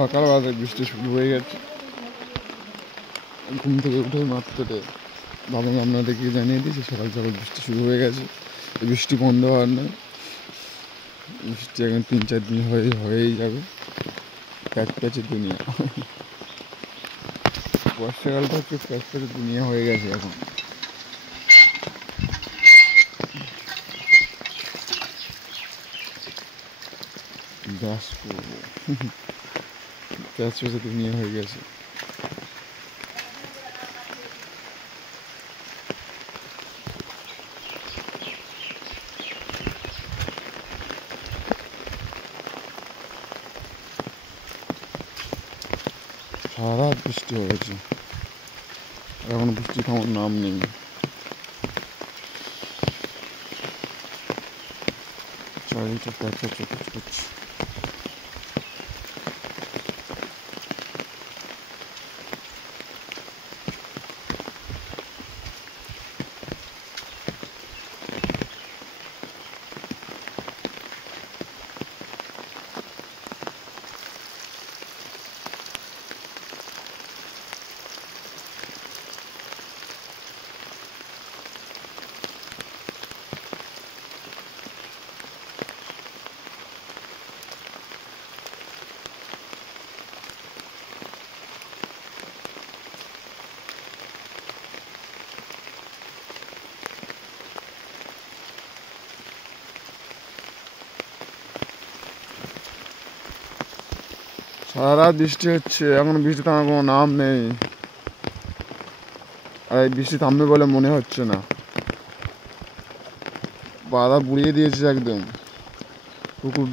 সকালবেলা বৃষ্টি শুরু হয়ে গেছে। ঘুম থেকে উঠে মাত্র বাবা আপনাদেরকে জানিয়ে দিয়েছে সকাল সকাল বৃষ্টি শুরু হয়ে গেছে। বৃষ্টি বন্ধ হওয়ার নয়, বৃষ্টি এখন 3-4 দিন হয়েই যাবে। প্যাচ প্যাচের দুনিয়া, বর্ষাকালটা হচ্ছে প্যাচ প্যাচের দুনিয়া হয়ে গেছে এখন। ব্যাস করবো, প্যাচ প্যাচের দুনিয়া হয়ে গেছে। সারা রাত বৃষ্টি হয়েছে, এখন বৃষ্টি থামার নাম নেই। চারিটা প্যাচা চোখ করছে। সারা রাত বৃষ্টি হচ্ছে, এখন বৃষ্টি থামার কোনো নাম নেই। আর এই বৃষ্টি থামবে বলে মনে হচ্ছে না। বাধা বুড়িয়ে দিয়েছে একদম, পুকুর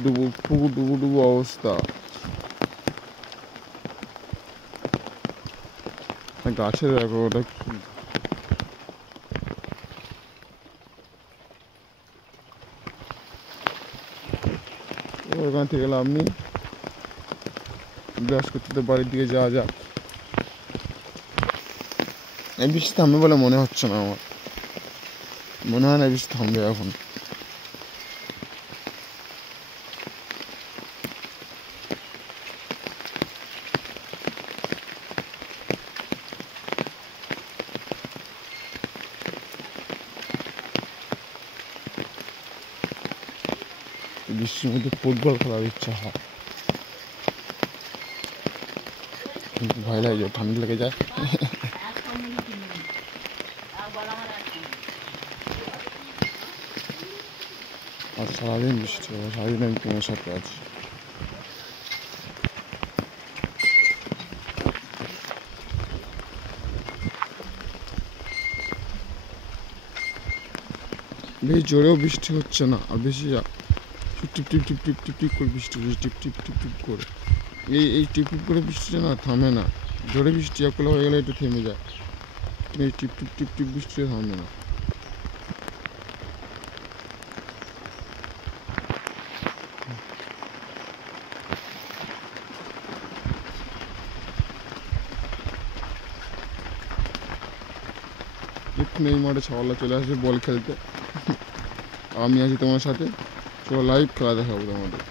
ডুবু অবস্থা। গাছে দেখো ওটা কি, ওখান থেকে লাভ নেই, ব্রাশ করতে তো বাড়ির দিকে যাওয়া যাক। এই বৃষ্টি থামবে বলে মনে হচ্ছে না আমার, মনে হয় না বৃষ্টি থামবে এখন। বৃষ্টির মধ্যে ফুটবল খেলার ইচ্ছা হয়, কিন্তু ভয় লাগে, ঠান্ডা লেগে যায়। আর সারাদিন বৃষ্টি হবে, সারাদিন আমি তোমার সাথে আছি। বেশি জোরেও বৃষ্টি হচ্ছে না, আর বেশি টিপ টিপ টিপ টিপ টিপ টিপ করে বৃষ্টি হচ্ছে, টিপ টিপ টিপ টিপ করে। এই টিপ টিপ করে বৃষ্টিটা না থামে না। জোরে বৃষ্টি একলা হয়ে গেলে একটু থেমে যায়, এই টিপ টিপ টিপ টিপ বৃষ্টিটা থামে না। এক্ষুনি এই মাঠে সকালে চলে আসবে বল খেলতে, আমি আছি তোমার সাথে। চলো লাইভ খেলা দেখাবো তোমাদের।